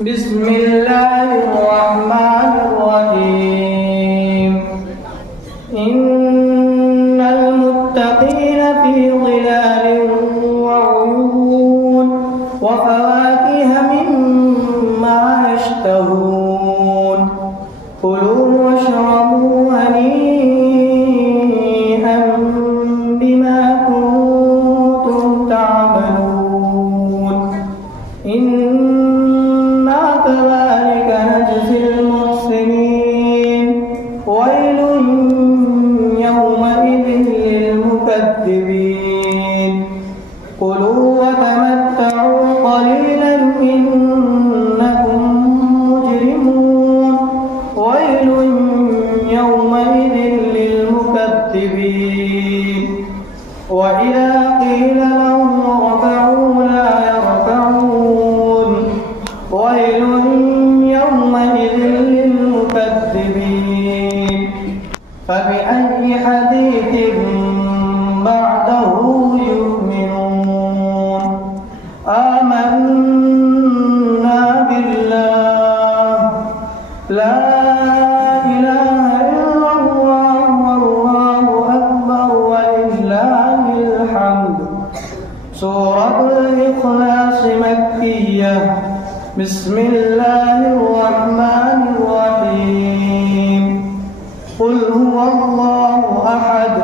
بسم الله الرحمن الرحيم إن المتقين في ظلال وعيون وفواكه مما يشتهون كلوا واشربوا هنيئا بما كنتم تعملون إنا كذلك نجزي المحسنين ويل يومئذ للمكذبين كلوا وتمتعوا قليلا إنكم مجرمون ويل يومئذ للمكذبين وإذا قيل لهم اركعوا لا يركعون ويل يومئذ للمكذبين فبأي حديث بعده يؤمنون آمنا بالله لا إله إلا الله والله أكبر ولله الحمد سورة الإخلاص مكية بسم الله الرحمن الرحيم قل هو الله أحد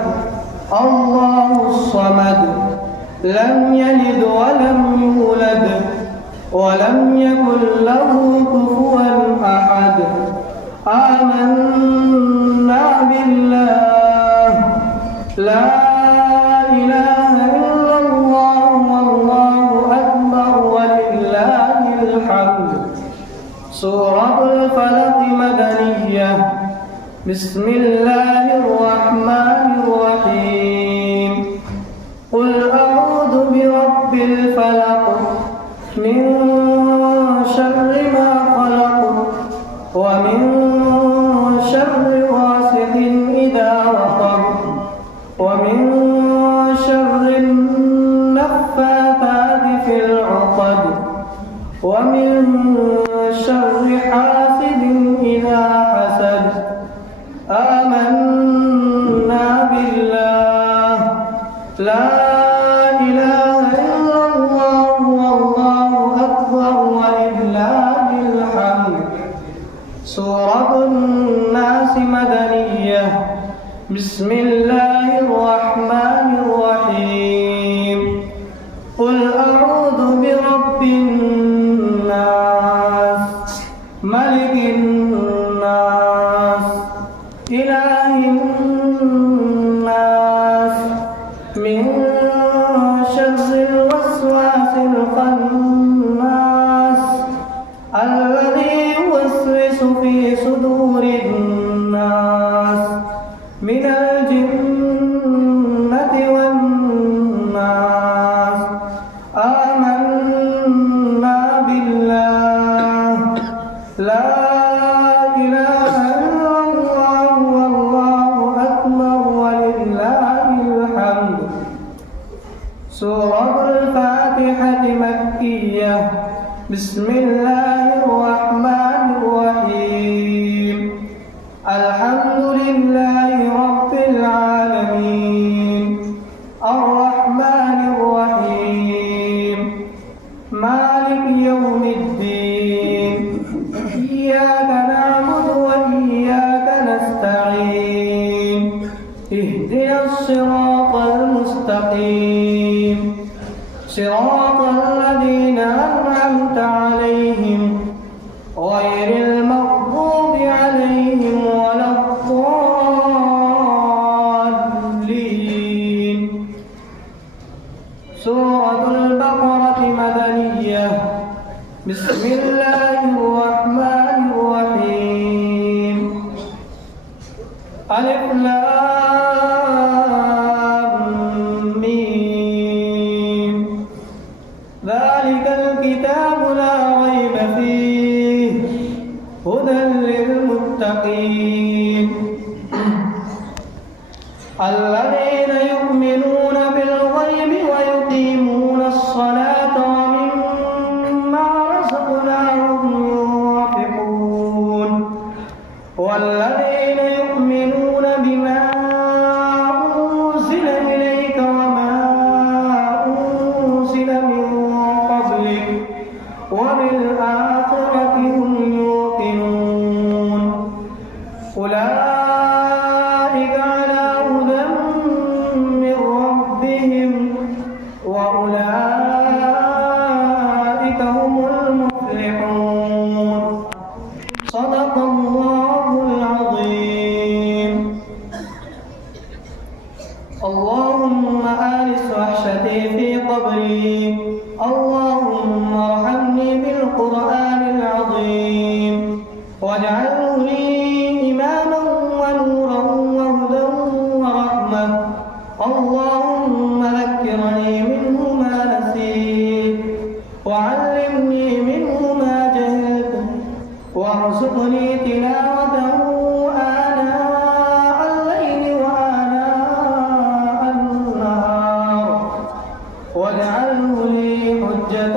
الله الصمد لم يلد ولم يولد ولم يكن له كفوا أحد آمنا بالله لا إله إلا الله والله أكبر ولله الحمد سورة الفلق مدنية بسم الله الرحمن الرحيم قل أعوذ برب الفلق من شر ما خلق ومن شر غاسق إذا وقب ومن شر النفاثات في العقد ومن شر حاسد إذا حسد آمنا بالله لا إله إلا الله والله أكبر ولله الحمد سورة الناس مدنية بسم الله الرحمن الرحيم قل أعوذ برب الناس ملك الناس إله الناس من شر الوسواس الخناس الذي يوسوس في صدور الناس من الجنة والناس آمنا بالله لا إله إلا الله والله أكبر ولله الحمد سورة الفاتحة مكية بسم الله الرحمن الرحيم الحمد لله رب العالمين الرحمن الرحيم مالك يوم الدين إياك نعبد وإياك نستعين اهدنا الصراط المستقيم صراط الذين أنعمت عليهم غير المغضوب عليهم ولا الضالين سورة البقرة مدنية بسم الله الرحمن الرحيم ألف لام ميم ذلك الكتاب لا ريب فيه هدى للمتقين الذين يؤمنون بالغيب ويقيمون الصلاة ومما وأولئك هم المفلحون. صدق الله العظيم. اللهم آنس وحشتي في قبري، اللهم ارحمني بالقرآن العظيم، واجعله لي إماما ونورا وهدى ورحمة. اللهم ذكرني منه ما نسيت، وعلمني منه ما جهلت، وارزقني تلاوته آناء الليل وآناء النهار، واجعله لي حجة